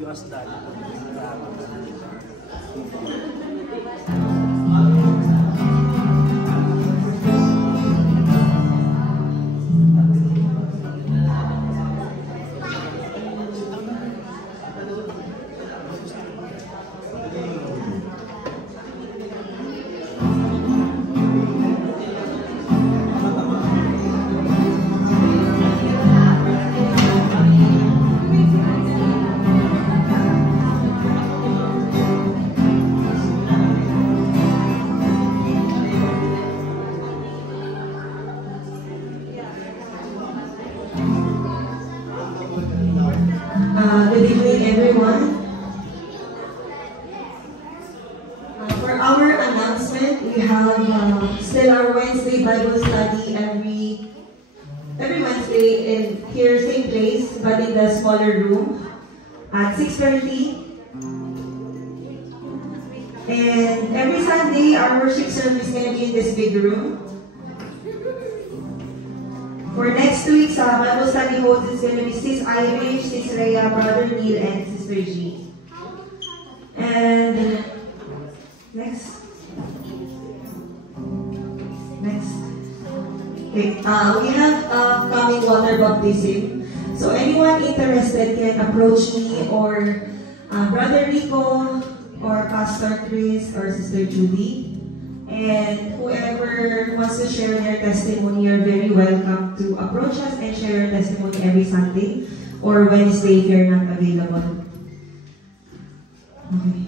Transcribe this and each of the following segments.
You ask that. Good evening, everyone. For our announcement, we have still our Wednesday Bible study every Wednesday in here, same place, but in the smaller room at 6:30. And every Sunday, our worship service is going to be in this big room. For next week's Bible study host is going to be Sis Irish, Sis Rhea, Brother Neil, and Sister G. And next. Okay, we have coming water baptism. So anyone interested can approach me or Brother Rico or Pastor Chris or Sister Judy. And whoever wants to share their testimony, you're very welcome to approach us and share your testimony every Sunday or Wednesday if you're not available. Okay.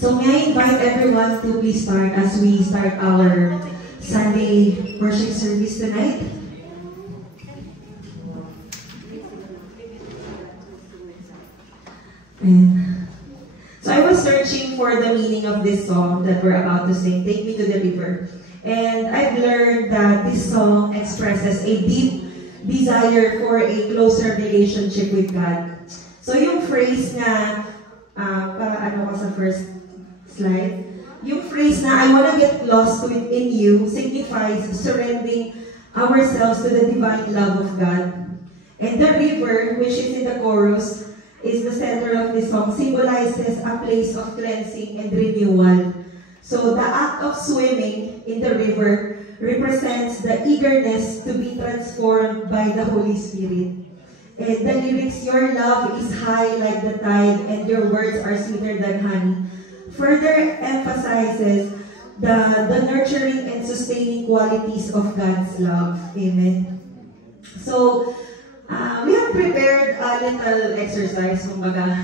So may I invite everyone to please start as we start our Sunday worship service tonight. So I was searching for the meaning of this song that we're about to sing, Take Me to the River. And I've learned that this song expresses a deep desire for a closer relationship with God. So yung phrase na, ano ko sa first slide, yung phrase na, I wanna get lost in you, signifies surrendering ourselves to the divine love of God. And the river, which is in the chorus, is the center of this song, symbolizes a place of cleansing and renewal. So the act of swimming in the river represents the eagerness to be transformed by the Holy Spirit. And the lyrics, your love is high like the tide and your words are sweeter than honey, further emphasizes the nurturing and sustaining qualities of God's love. Amen. So, we have prepared a little exercise, kumbaga.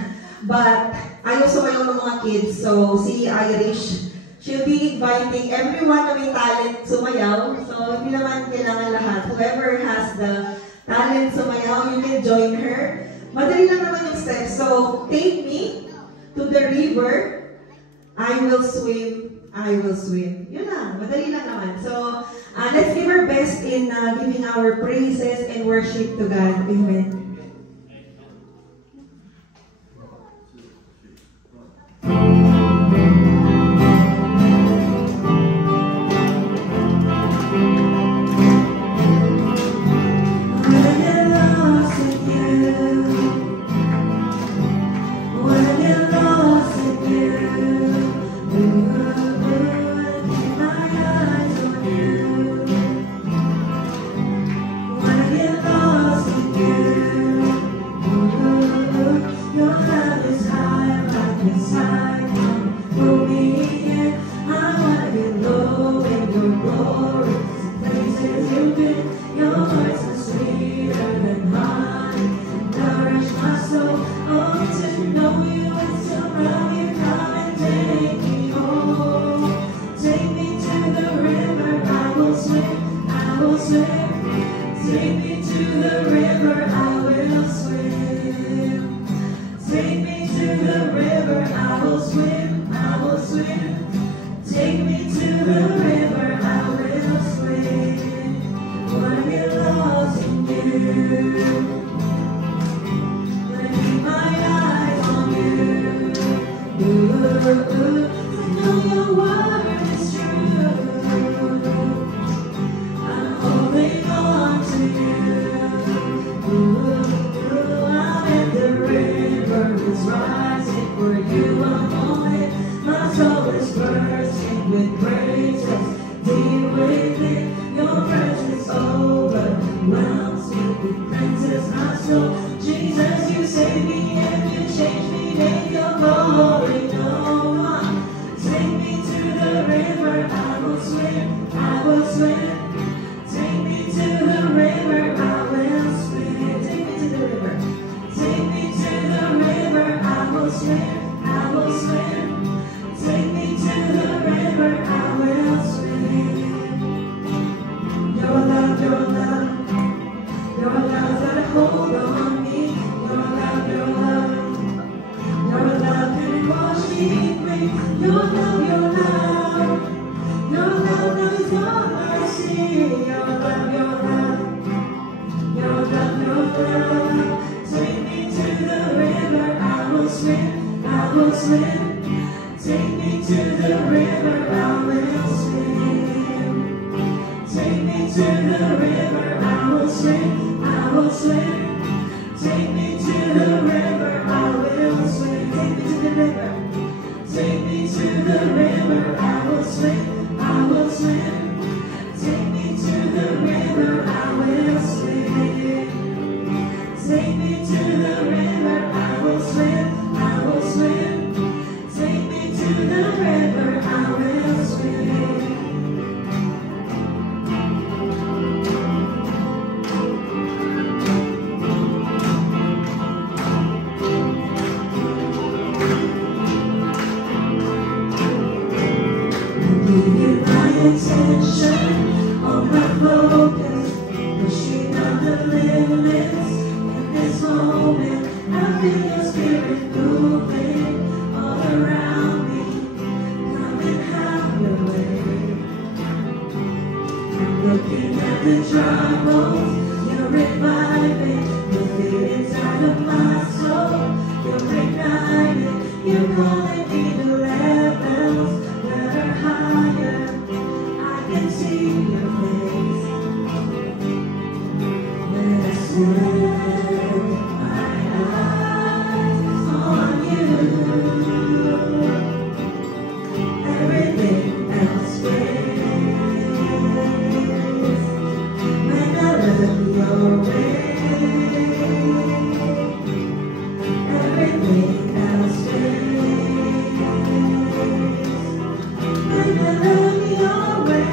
But ayaw sumayaw ng mga kids, so si Irish, she'll be inviting everyone na may talent sumayaw. So hindi naman kailangan lahat. Whoever has the talent sumayaw, you can join her. Madali lang naman yung steps. So, take me to the river, I will swim, I will swim. Yun lang, madali lang naman. So, let's give our best in giving our praises and worship to God. Amen. I'm holding on to you. is rising for you anointed. My soul is bursting with praises deep within. Your presence overwhelms me with praises. My soul, Jesus, you save me and you change me. Make your glory known. Take me to the river, I will swim, I will swim. Take me to the river, I will swim. Take me to the river. Take me to the river, I will swim, I will swim. Take me to the river, I will swim. Your love, your love, your love that hold on me. Your love, your love, your love can wash me free. Your love, your love, your love knows your mercy. Your love, your love, your love, your love. Take me to the river, I will swim, I will swim. Take me to the river, I will swim. Take me to the river, I will swim, I will swim. Take me to the river, I will swim. Take me to the river. Take me to the river, I will swim, I will swim. Take me to the river, I will swim. Take me to the river, I will swim, I will swim. Take me to the river, I will swim. Give you my attention, all my focus, pushing out the limits. In this moment, I feel your spirit moving all around me. Come and have your way. I'm looking at the dry bones, you're reviving the fear inside of my soul. You're igniting, you're calling me to levels that are higher. I can see your face. When I set my eyes on you, everything else fades. When I look your way, everything else fades. When I look your way,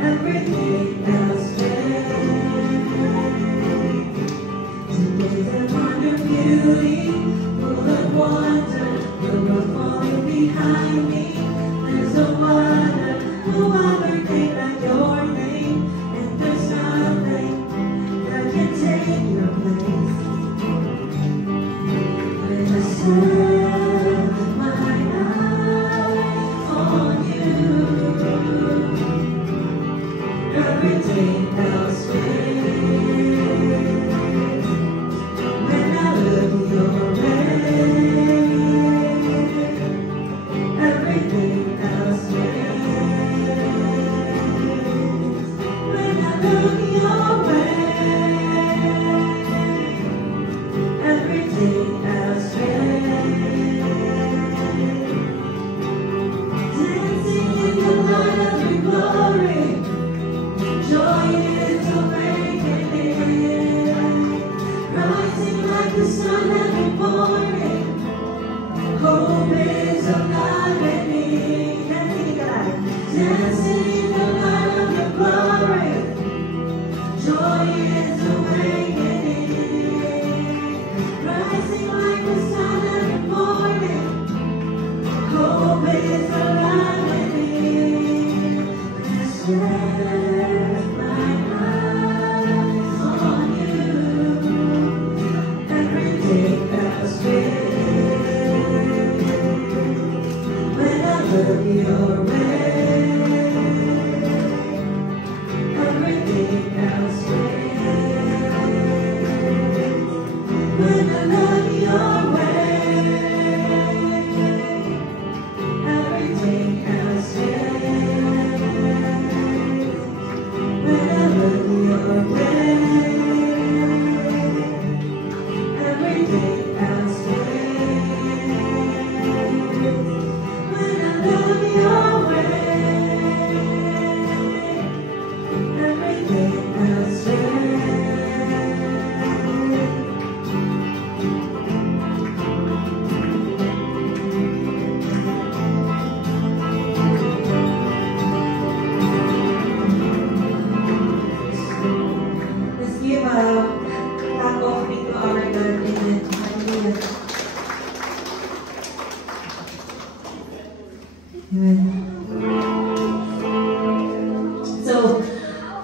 everything else fades. To gaze upon your beauty, full of wonder, the world falling behind me. There's no wonder, no other name like your name, and there's nothing that can take your place. When I set my eyes on you, everything else fades. When I look your way, everything else fades. When I look your way, everything else fades. Dancing in the light of your glory, joy is so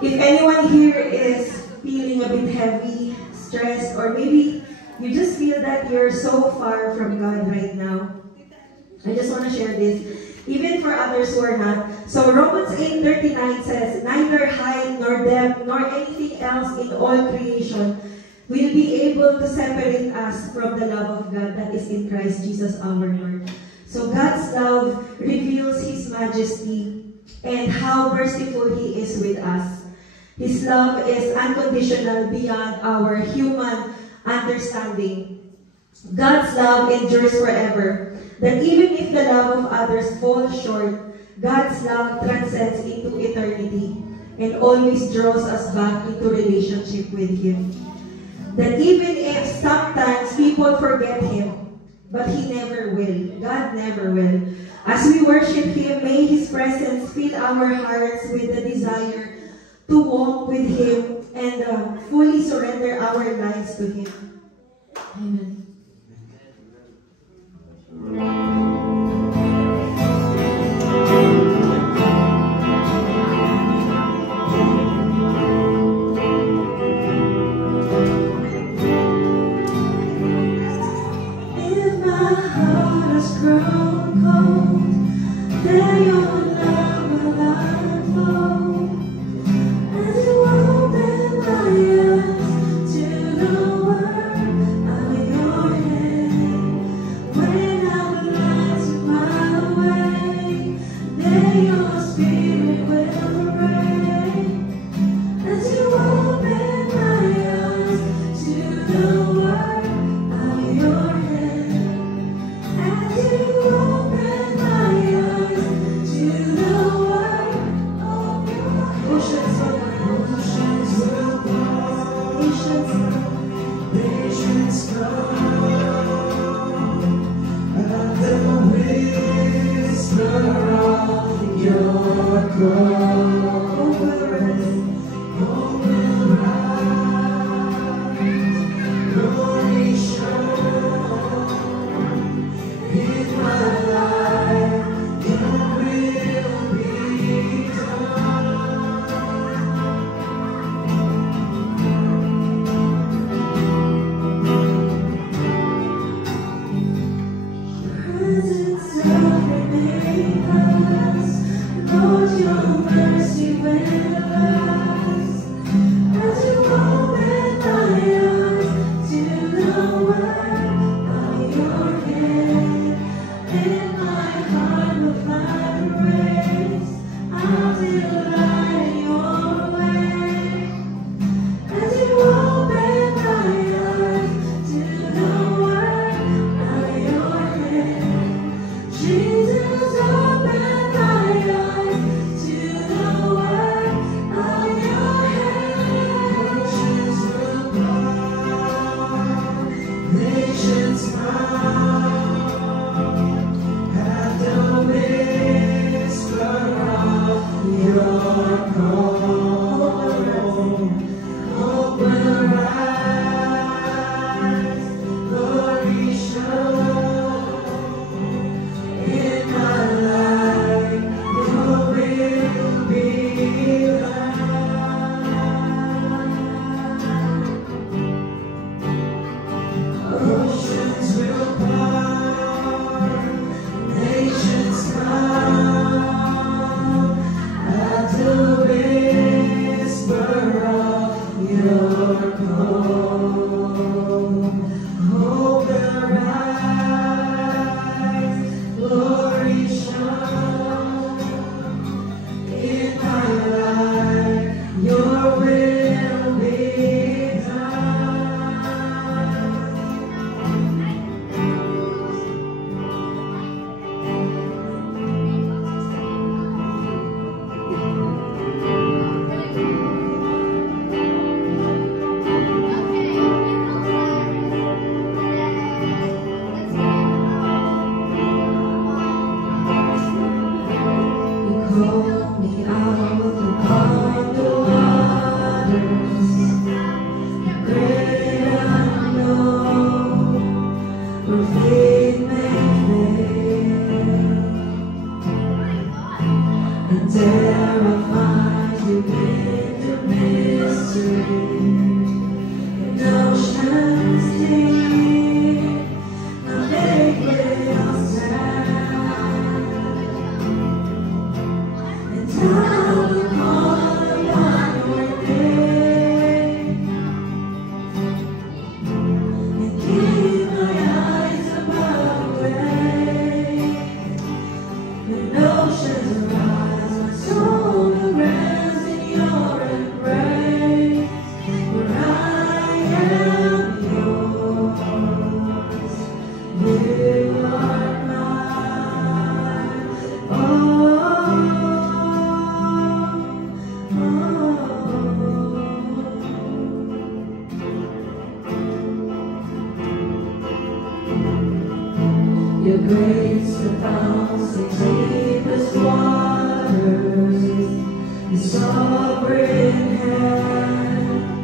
if anyone here is feeling a bit heavy, stressed, or maybe you just feel that you're so far from God right now, I just want to share this, even for others who are not. So Romans 8:39 says, neither height nor depth nor anything else in all creation will be able to separate us from the love of God that is in Christ Jesus our Lord. So God's love reveals His majesty and how merciful He is with us. His love is unconditional beyond our human understanding. God's love endures forever. That even if the love of others falls short, God's love transcends into eternity and always draws us back into relationship with Him. That even if sometimes people forget Him, but He never will. God never will. As we worship Him, may His presence fill our hearts with the desire to walk with Him and fully surrender our lives to Him. Amen. If my heart has grown cold, then your love will unfold. As you open my eyes to the work of your hand, when our lives are miles away, then your spirit will reign. As you open my eyes to the work of your hand, as you open my eyes to the work of your hand. Oceans will pass, nations come, and the whisper of your call. Hope will rise, glory shone. In my life, your will be done. Presence of your neighbors, Lord, your mercy will last. As you open my eyes to the work of your hand, in my heart will find praise. I'll delight in your way. As you open my eyes to the work of your hand, Jesus, open my eyes to the work grace that founds the deepest waters. His sovereign hand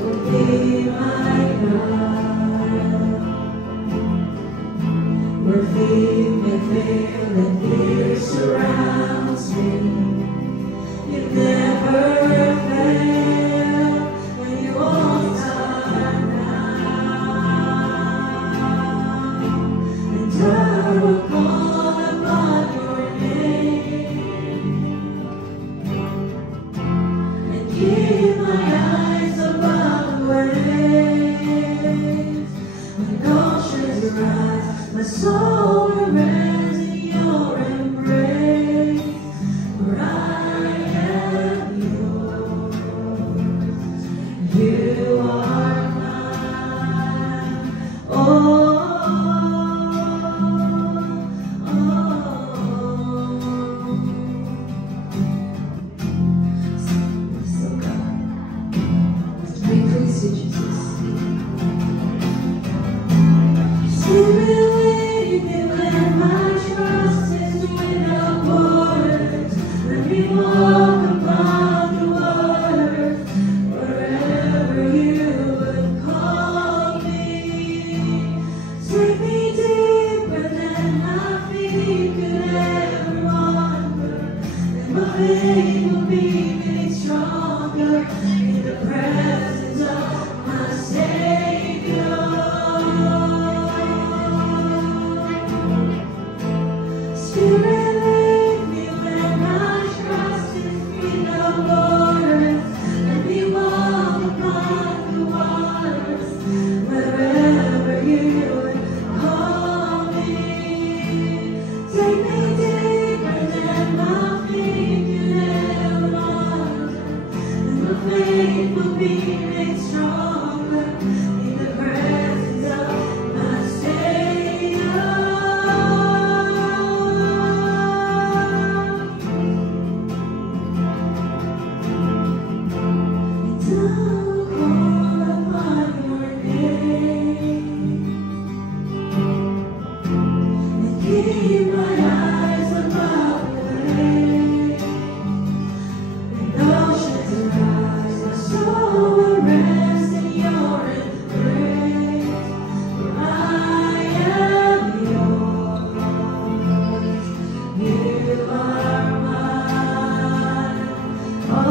will be my guide. Where feet may fail and fear surrounds me, you never fail, and you won't start now. And I will call upon your name and keep my eyes above the waves. When oceans rise, my soul will rest in your embrace. For I am yours, you are mine. Oh, so God, we praise you, Jesus. Spirit, lead me when my trust is without borders. Let me walk upon the waters, wherever you would call me. Take me deeper than my feet could ever wander, and my faith will be made stronger in the presence of my Savior. Spirit, lead me where my trust is without borders. Let me walk upon the waters, wherever you would call me. Take me deeper than my feet could ever wander, and my faith will be made stronger in the presence of my Savior. And I will call upon your name and keep my eyes above the waves. When oceans rise, my soul will rest in your embrace. For I am yours, you are mine. Oh,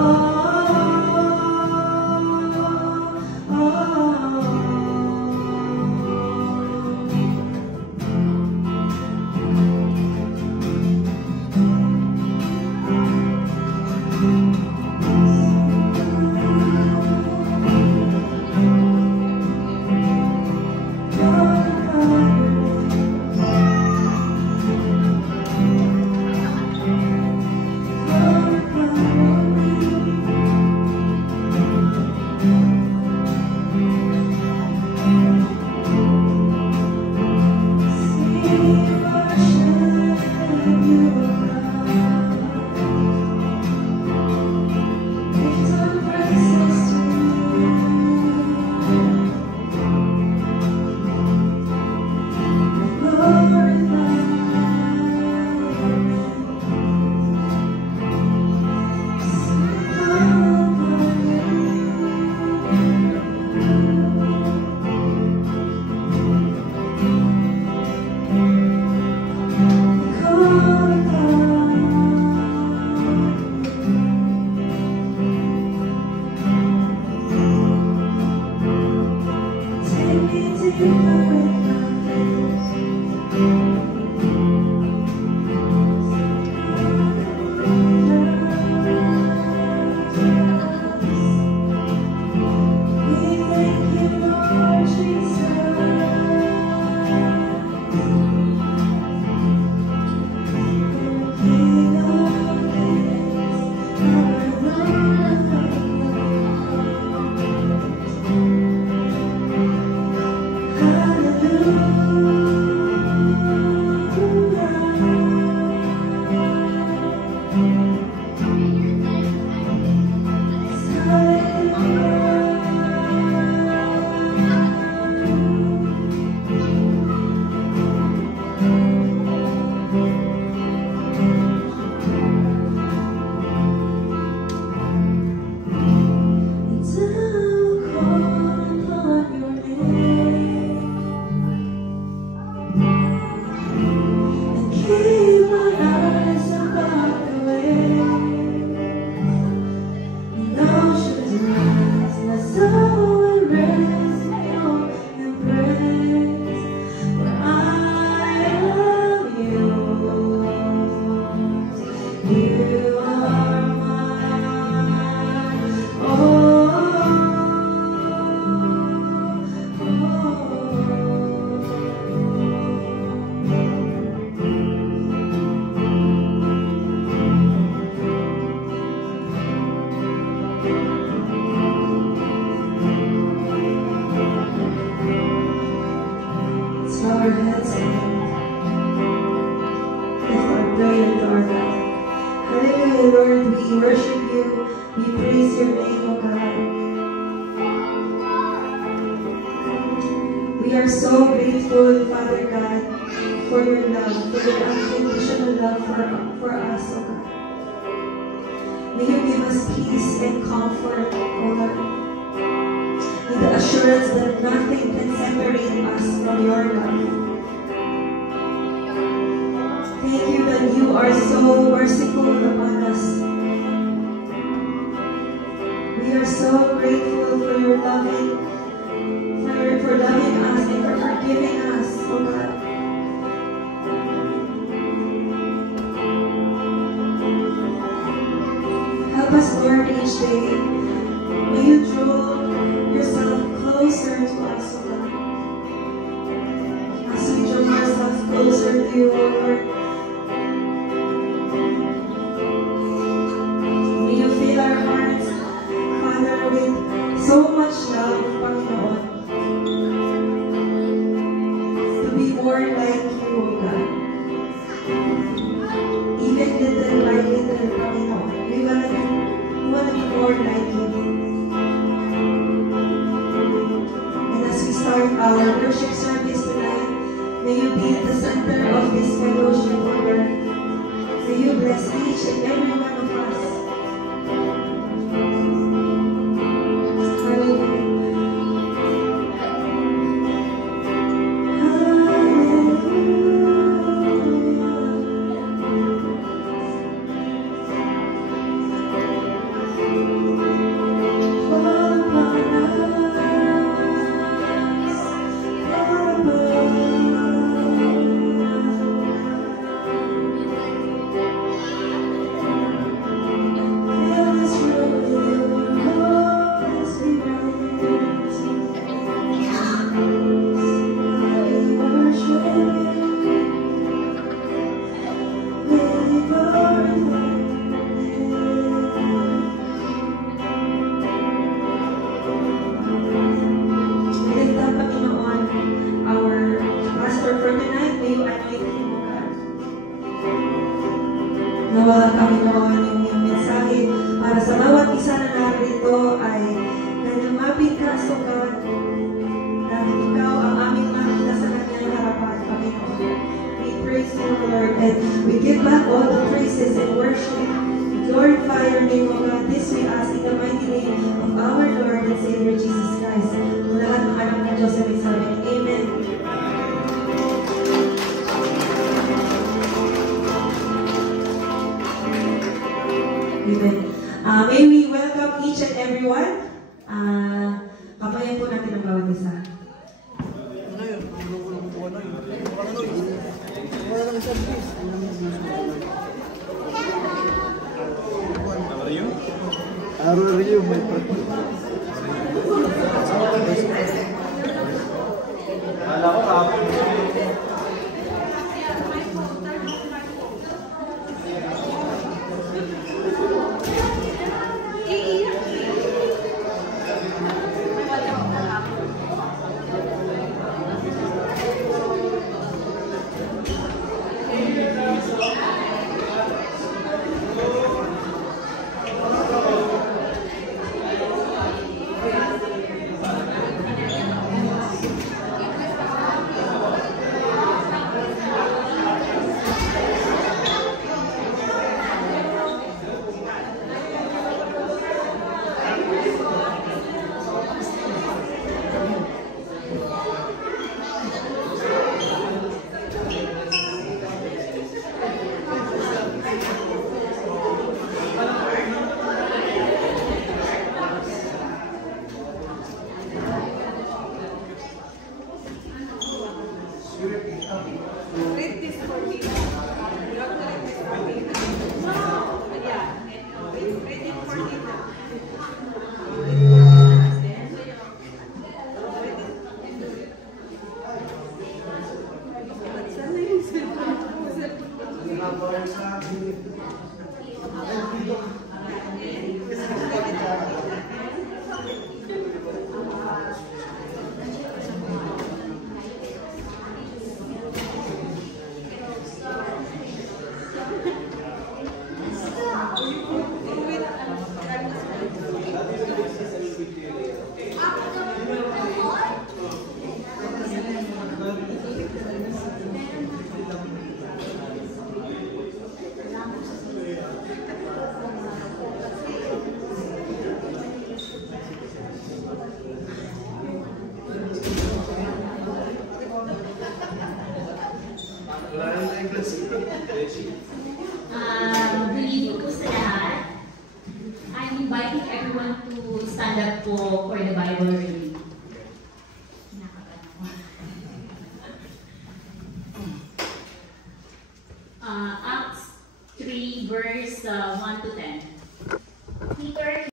you. We praise your name, O God. We are so grateful, Father God, for your love, for your unconditional love for us, O God. May you give us peace and comfort, O Lord. With the assurance that nothing can separate us from your love. Thank you that you are so merciful upon us. We are so grateful for your loving, for loving us and for forgiving us, O God. Help us, Lord, each day. May you draw yourself closer to us, O God. As we draw ourselves closer to you, O Lord, may you fill our hearts, Father, with so much love, Panginoon, to be more like you, O God. Even little by little, Panginoon, we want to be more like you. And as we start our worship service tonight, may you be at the center of this fellowship, O Lord. May you bless each and every one of us. Nawa, Panginoon, yung mensahe para sa bawat isa na narito ay nanamapit ka sa God dahil ikaw ang aming makita sa kanyang harapan, Panginoon. We praise you, Lord, and we give back all the praises and worship. We glorify your name, O God. This we ask in the mighty name of our Lord and Savior Jesus Christ. Ang lahat ng anak ng Diyos ay sabi, Amen. Amen. May we welcome each and everyone. Kapayan po natin ang bawat isa. How are you, my friend? inviting everyone to stand up for the Bible reading. Kinakabahan ako. Acts 3 verse 1 to 10.